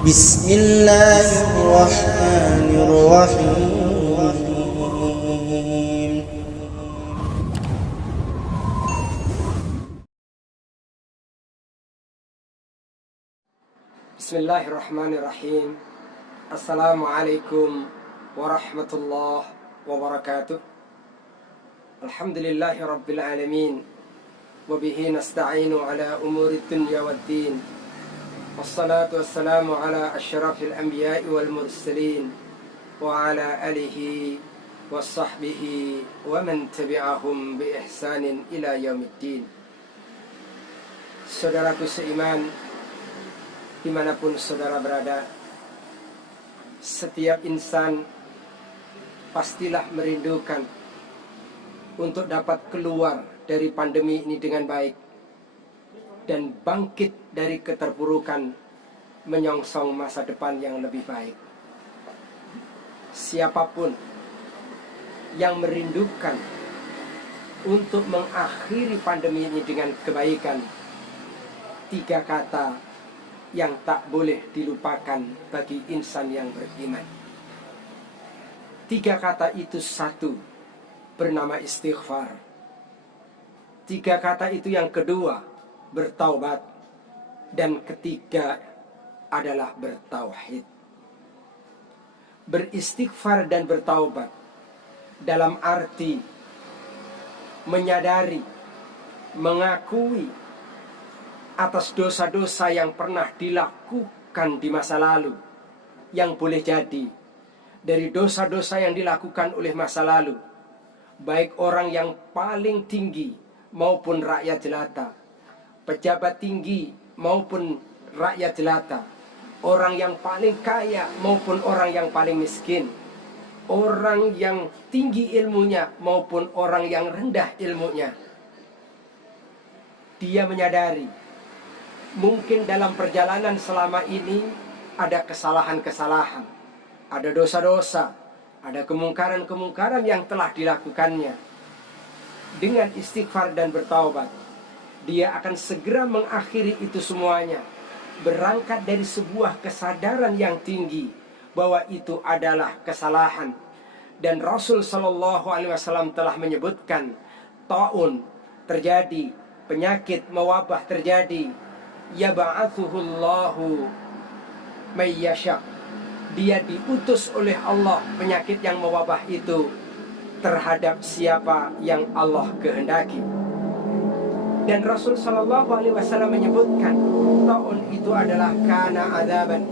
بسم الله الرحمن الرحيم. Bismillahirrahmanirrahim. Assalamualaikum warahmatullahi wabarakatuh. Alhamdulillahi rabbil alamin. Wabihi nasta'inu ala umuri dunya waddin. Wassalatu wassalamu ala asyrafil anbiya'i wal mursalin. Wa ala alihi wa sahbihi wa man tabi'ahum bi ihsanin ila yaumiddin. Saudaraku seiman, dimanapun saudara berada, setiap insan pastilah merindukan untuk dapat keluar dari pandemi ini dengan baik dan bangkit dari keterpurukan menyongsong masa depan yang lebih baik. Siapapun yang merindukan untuk mengakhiri pandemi ini dengan kebaikan, tiga kata yang tak boleh dilupakan bagi insan yang beriman. Tiga kata itu, satu, bernama istighfar. Tiga kata itu yang kedua, bertaubat. Dan ketiga adalah bertauhid. Beristighfar dan bertaubat dalam arti menyadari, mengakui atas dosa-dosa yang pernah dilakukan di masa lalu, yang boleh jadi dari dosa-dosa yang dilakukan oleh masa lalu, baik orang yang paling tinggi maupun rakyat jelata, pejabat tinggi maupun rakyat jelata, orang yang paling kaya maupun orang yang paling miskin, orang yang tinggi ilmunya maupun orang yang rendah ilmunya. Dia menyadari mungkin dalam perjalanan selama ini ada kesalahan-kesalahan, ada dosa-dosa, ada kemungkaran-kemungkaran yang telah dilakukannya. Dengan istighfar dan bertaubat, dia akan segera mengakhiri itu semuanya, berangkat dari sebuah kesadaran yang tinggi bahwa itu adalah kesalahan. Dan Rasul Shallallahu Alaihi Wasallam telah menyebutkan, taun terjadi, penyakit mewabah terjadi, yab'atsuhullahu mayyasha. Dia diutus oleh Allah, penyakit yang mewabah itu, terhadap siapa yang Allah kehendaki. Dan Rasul Shallallahu Alaihi Wasallam menyebutkan, taun itu adalah kana adaban.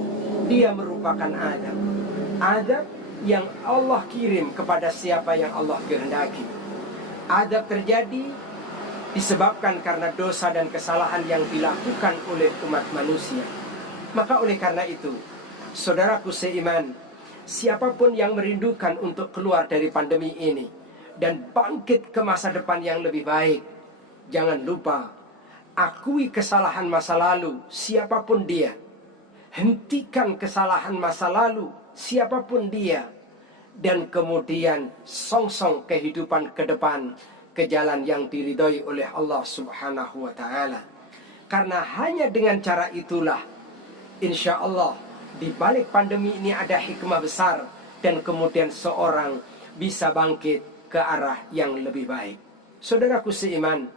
Dia merupakan adab. Adab yang Allah kirim kepada siapa yang Allah kehendaki. Adab terjadi disebabkan karena dosa dan kesalahan yang dilakukan oleh umat manusia. Maka oleh karena itu, saudaraku seiman, siapapun yang merindukan untuk keluar dari pandemi ini dan bangkit ke masa depan yang lebih baik, jangan lupa akui kesalahan masa lalu, siapapun dia. Hentikan kesalahan masa lalu, siapapun dia, dan kemudian songsong kehidupan ke depan, ke jalan yang diridhoi oleh Allah Subhanahu wa ta'ala. Karena hanya dengan cara itulah, insya Allah, di balik pandemi ini ada hikmah besar, dan kemudian seorang bisa bangkit ke arah yang lebih baik. Saudaraku seiman,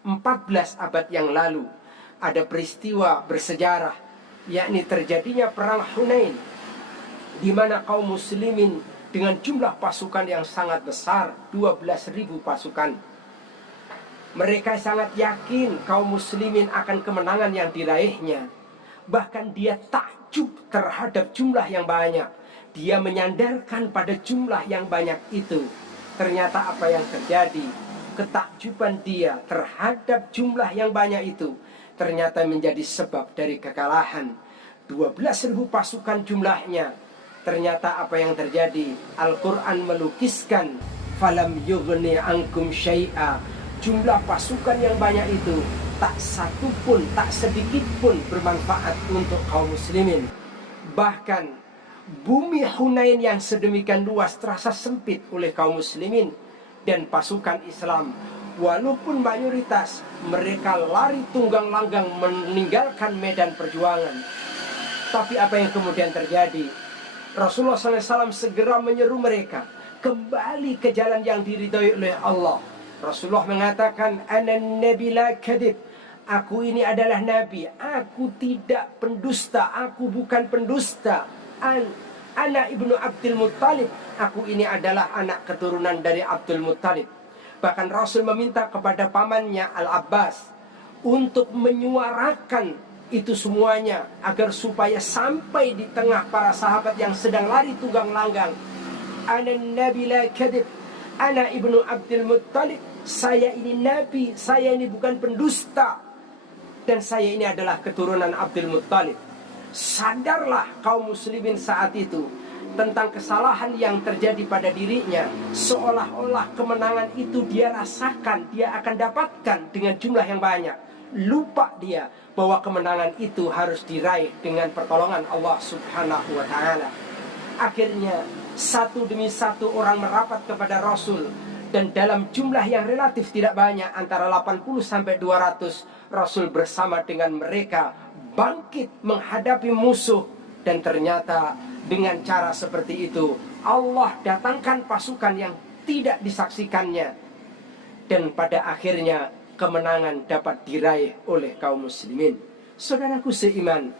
14 abad yang lalu ada peristiwa bersejarah, yakni terjadinya perang Hunain, di mana kaum muslimin dengan jumlah pasukan yang sangat besar, 12.000 pasukan. Mereka sangat yakin kaum muslimin akan kemenangan yang diraihnya. Bahkan dia takjub terhadap jumlah yang banyak. Dia menyandarkan pada jumlah yang banyak itu. Ternyata apa yang terjadi, ketakjuban dia terhadap jumlah yang banyak itu, ternyata menjadi sebab dari kekalahan. 12.000 pasukan jumlahnya. Ternyata apa yang terjadi, Al-Quran melukiskan, falam yughni ankum syai'a. Jumlah pasukan yang banyak itu tak satu pun, tak sedikit pun bermanfaat untuk kaum muslimin. Bahkan bumi Hunain yang sedemikian luas terasa sempit oleh kaum muslimin dan pasukan Islam. Walaupun mayoritas mereka lari tunggang langgang meninggalkan medan perjuangan, Tapi apa yang kemudian terjadi? Rasulullah SAW segera menyeru mereka kembali ke jalan yang diridhoi oleh Allah. Rasulullah mengatakan, "Ana nabi la kadhib." Aku ini adalah nabi, aku tidak pendusta, aku bukan pendusta. Ana ibnu Abdul Muttalib, aku ini adalah anak keturunan dari Abdul Muttalib. Bahkan Rasul meminta kepada pamannya Al-Abbas untuk menyuarakan itu semuanya agar supaya sampai di tengah para sahabat yang sedang lari tunggang langgang. Ana nabi la kadhib, ana ibnu Abdul Muttalib. Saya ini nabi, saya ini bukan pendusta, dan saya ini adalah keturunan Abdul Muttalib. Sadarlah kaum muslimin saat itu tentang kesalahan yang terjadi pada dirinya. Seolah-olah kemenangan itu dia rasakan, dia akan dapatkan dengan jumlah yang banyak. Lupa dia bahwa kemenangan itu harus diraih dengan pertolongan Allah Subhanahu wa ta'ala. Akhirnya satu demi satu orang merapat kepada Rasul, dan dalam jumlah yang relatif tidak banyak, antara 80 sampai 200, Rasul bersama dengan mereka bangkit menghadapi musuh. Dan ternyata dengan cara seperti itu Allah datangkan pasukan yang tidak disaksikannya, dan pada akhirnya kemenangan dapat diraih oleh kaum muslimin. Saudaraku seiman,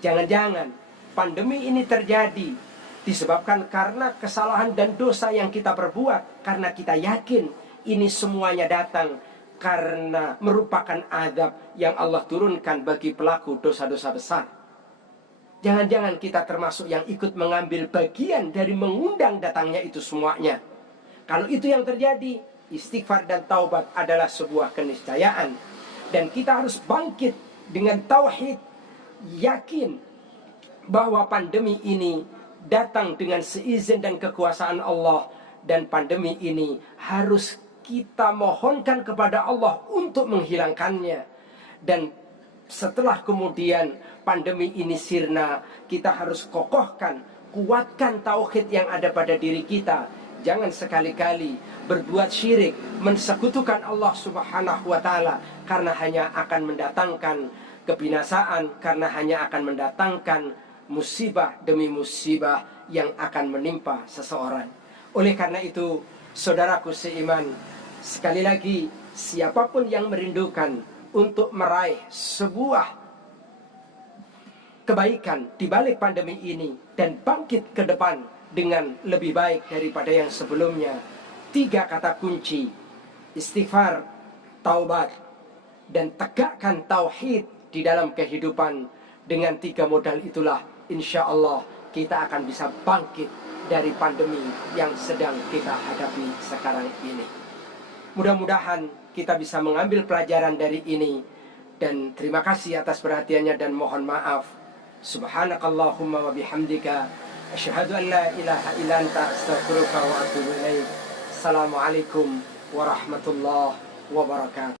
jangan-jangan pandemi ini terjadi disebabkan karena kesalahan dan dosa yang kita perbuat, karena kita yakin ini semuanya datang karena merupakan azab yang Allah turunkan bagi pelaku dosa-dosa besar. Jangan-jangan kita termasuk yang ikut mengambil bagian dari mengundang datangnya itu semuanya. Kalau itu yang terjadi, istighfar dan taubat adalah sebuah keniscayaan. Dan kita harus bangkit dengan tauhid, yakin bahwa pandemi ini datang dengan seizin dan kekuasaan Allah. Dan pandemi ini harus kita mohonkan kepada Allah untuk menghilangkannya. Dan setelah kemudian pandemi ini sirna, kita harus kokohkan, kuatkan tauhid yang ada pada diri kita. Jangan sekali-kali berbuat syirik, mensekutukan Allah Subhanahu wa ta'ala, karena hanya akan mendatangkan kebinasaan, karena hanya akan mendatangkan musibah demi musibah yang akan menimpa seseorang. Oleh karena itu, saudaraku seiman, sekali lagi, siapapun yang merindukan untuk meraih sebuah kebaikan di balik pandemi ini dan bangkit ke depan dengan lebih baik daripada yang sebelumnya, 3 kata kunci: istighfar, taubat, dan tegakkan tauhid di dalam kehidupan. Dengan 3 modal itulah insya Allah kita akan bisa bangkit dari pandemi yang sedang kita hadapi sekarang ini. Mudah-mudahan kita bisa mengambil pelajaran dari ini. Dan terima kasih atas perhatiannya dan mohon maaf. Subhanakallahumma wa bihamdika, asyhadu an la ilaha illa anta, astaghfiruka wa atubu ilaik. Assalamualaikum warahmatullahi wabarakatuh.